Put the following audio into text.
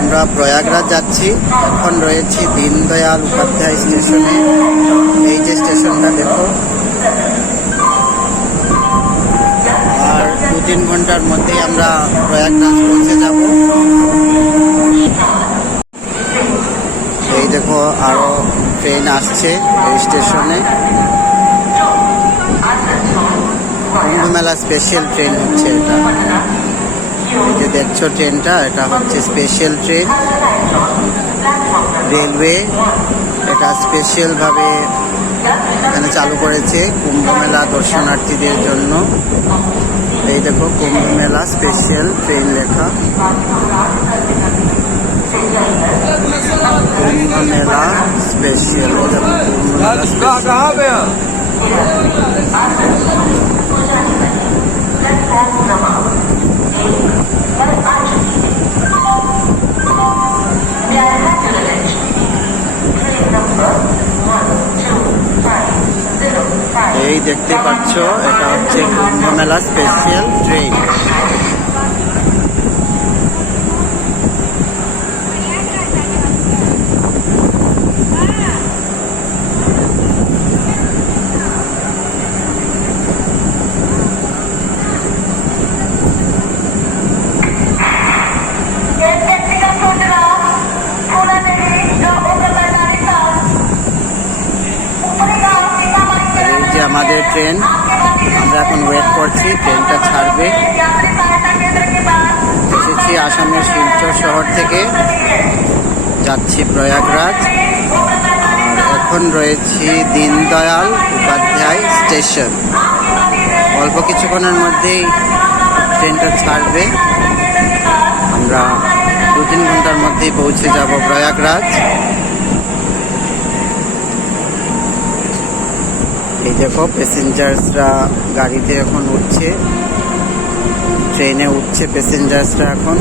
আমরা প্রয়াগরাজ যাচ্ছি। এখন রয়েছি দীনদয়াল উপাধ্যায় স্টেশনে। এই যে স্টেশনটা দেখো, আর 2-3 ঘন্টার মধ্যেই আমরা প্রয়াগরাজ পৌঁছে যাব। এই দেখো আরো ট্রেন আসছে এই স্টেশনে। কুম্ভ মেলা স্পেশাল ট্রেন হচ্ছে এটা। এই যে দেখছো ট্রেনটা, এটা হচ্ছে স্পেশাল ট্রেন রেলওয়ে। এটা স্পেশাল ভাবে এখানে চালু করেছে কুম্ভ মেলা দর্শনার্থীদের জন্য। এই দেখো কুম্ভ মেলা স্পেশাল ট্রেন লেখা। কুম্ভ মেলা স্পেশাল, কুম্ভ মেলা স্পেশাল। এই দেখতে পাচ্ছ, এটা হচ্ছে কুম্ভ মেলা স্পেশাল ট্রেন। আমাদের ট্রেন, আমরা এখন ওয়েট করছি, ট্রেনটা ছাড়বে। এসেছি আসামের শিলচর শহর থেকে, যাচ্ছি প্রয়াগরাজ। আর এখন রয়েছি দীনদয়াল উপাধ্যায় স্টেশন। অল্প কিছুক্ষণের মধ্যেই ট্রেনটা ছাড়বে। আমরা 2-3 ঘন্টার মধ্যেই পৌঁছে যাব প্রয়াগরাজ। এই দেখো প্যাসেঞ্জার্সরা গাড়িতে এখন উঠছে, ট্রেনে উঠছে প্যাসেঞ্জার্সরা এখন।